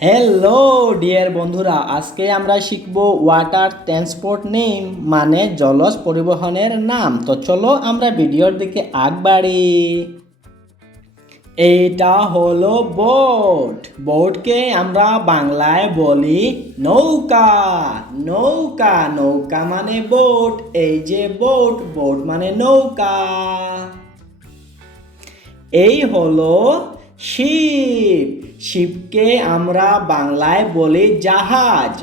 Hello dear বন্ধুরা, আজকে আমরা শিখব ওয়াটার ট্রান্সপোর্ট নেম মানে জলজ পরিবহনের নাম। তো চলো আমরা ভিডিওর দিকে আগ বাড়ি। এইটা হলো বোট। বোটকে আমরা বাংলায় বলি নৌকা। নৌকা নৌকা মানে বোট। এই যে বোট, বোট মানে নৌকা। এই হলো শিপ। শিপকে আমরা বাংলায় বলি জাহাজ।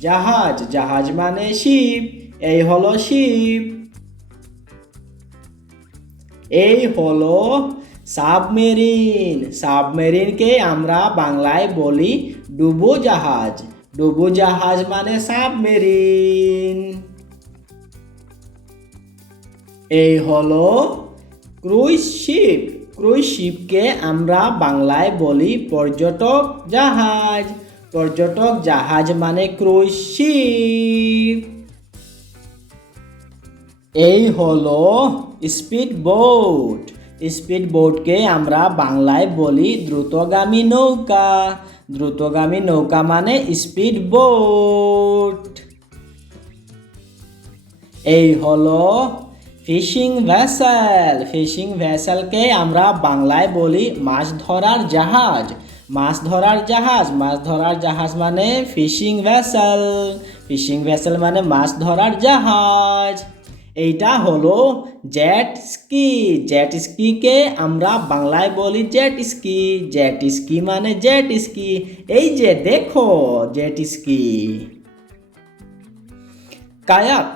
জাহাজ জাহাজ মানে শিপ। এই হলো শিপ। এই হলো সাবমেরিন। সাবমেরিনকে আমরা বাংলায় বলি ডুবোজাহাজ। ডুবোজাহাজ মানে সাবমেরিন। এই হলো ক্রুইজ শিপ। ক্রুইজ শিপকে আমরা বাংলায় বলি পর্যটক জাহাজ। পর্যটক জাহাজ মানে ক্রুইজ শিপ। এই হলো স্পিড বোট। স্পিড বোটকে আমরা বাংলায় বলি দ্রুতগামী নৌকা। দ্রুতগামী নৌকা মানে স্পিড বোট। এই হলো ফিশিং ভেসেল। ফিশিং ভেসেলকে আমরা বাংলায় বলি মাছ ধরার জাহাজ। মাছ ধরার জাহাজ। মাছ ধরার জাহাজ মানে ফিশিং ভেসেল। ফিশিং ভেসেল মানে মাছ ধরার জাহাজ। এইটা হলো জেট স্কি। জেট স্কিকে আমরা বাংলায় বলি জেট স্কি। জেট স্কি মানে জেট স্কি। এই যে দেখো জেট স্কি। কায়াক।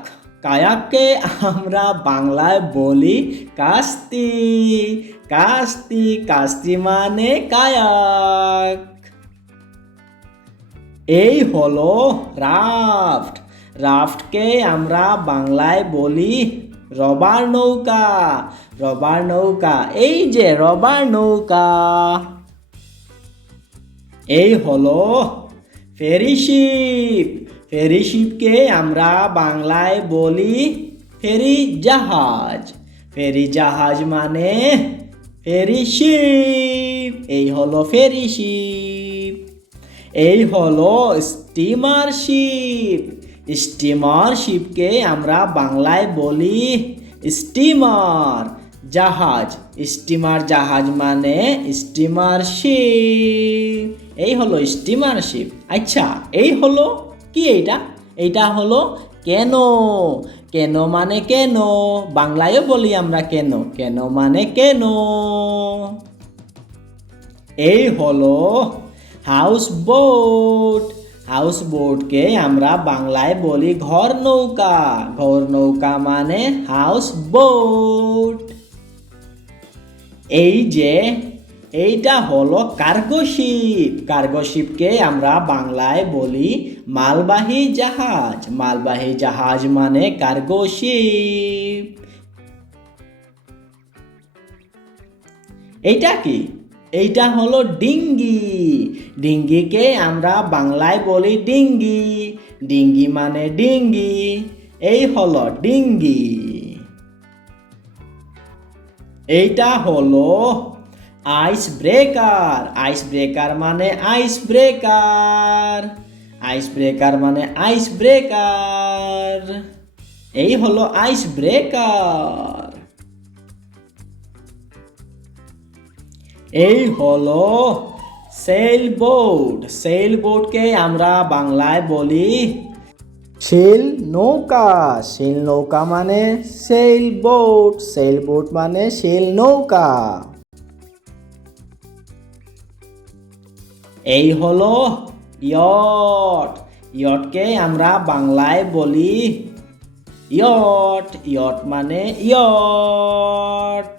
কায়াককে আমরা বাংলায় বলি কাস্তি। কাস্তি কাস্তি মানে কায়াক। এই হলো রাফট। রাফটকে আমরা বাংলায় বলি রবার নৌকা। রবার নৌকা। এই যে রবার নৌকা। এই হলো ফেরি শিপ। ফেরি শিপকে আমরা বাংলায় বলি ফেরি জাহাজ। ফেরি জাহাজ মানে ফেরি শিপ। এই হলো ফেরি শিপ। এই হলো স্টিমার শিপ। স্টিমার শিপকে আমরা বাংলায় বলি স্টিমার জাহাজ। স্টিমার জাহাজ মানে স্টিমার শিপ। এই হলো স্টিমার শিপ। আচ্ছা, এই হলো কি? এইটা হলো কেন। কেন মানে কেন, বাংলায়ও বলি আমরা কেন। কেন মানে কেন। এই হলো হাউস বোট। হাউস বোটকে আমরা বাংলায় বলি ঘর নৌকা। ঘর নৌকা মানে হাউস বোট। এই যে এইটা হলো কার্গো শিপ। কার্গো শিপকে আমরা বাংলায় বলি মালবাহী জাহাজ। মালবাহী জাহাজ মানে কার্গো শিপ। এইটা কি? এইটা হলো ডিঙ্গি। ডিঙ্গিকে আমরা বাংলায় বলি ডিঙ্গি। ডিঙ্গি মানে ডিঙ্গি। এই হলো ডিঙ্গি। এইটা হলো আইস ব্রেকার। আইস ব্রেকার মানে আইস ব্রেকার। আইস ব্রেকার মানে আইস ব্রেকার। এই হলো আইস ব্রেকার। এই হলো সেল বোট। সেল বোটকে আমরা বাংলায় বলি সেল নৌকা। সেল নৌকা মানে সেল বোট। সেল বোট মানে সেল নৌকা। এই হলো ইয়ট। ইয়টকে আমরা বাংলায় বলি ইয়ট। ইয়ট মানে ইয়ট।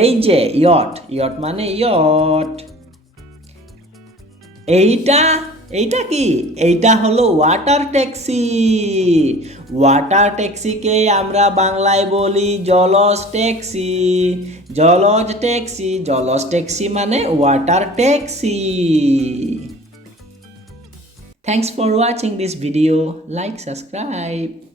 এই যে ইয়ট। ইয়ট মানে ইয়ট। এইটা কি? এইটা হলো ওয়াটার ট্যাক্সি। ওয়াটার ট্যাক্সিকে আমরা বাংলায় বলি জলজ ট্যাক্সি। জলজ ট্যাক্সি। জলজ ট্যাক্সি মানে water taxi. Thanks for watching this video. Like, subscribe.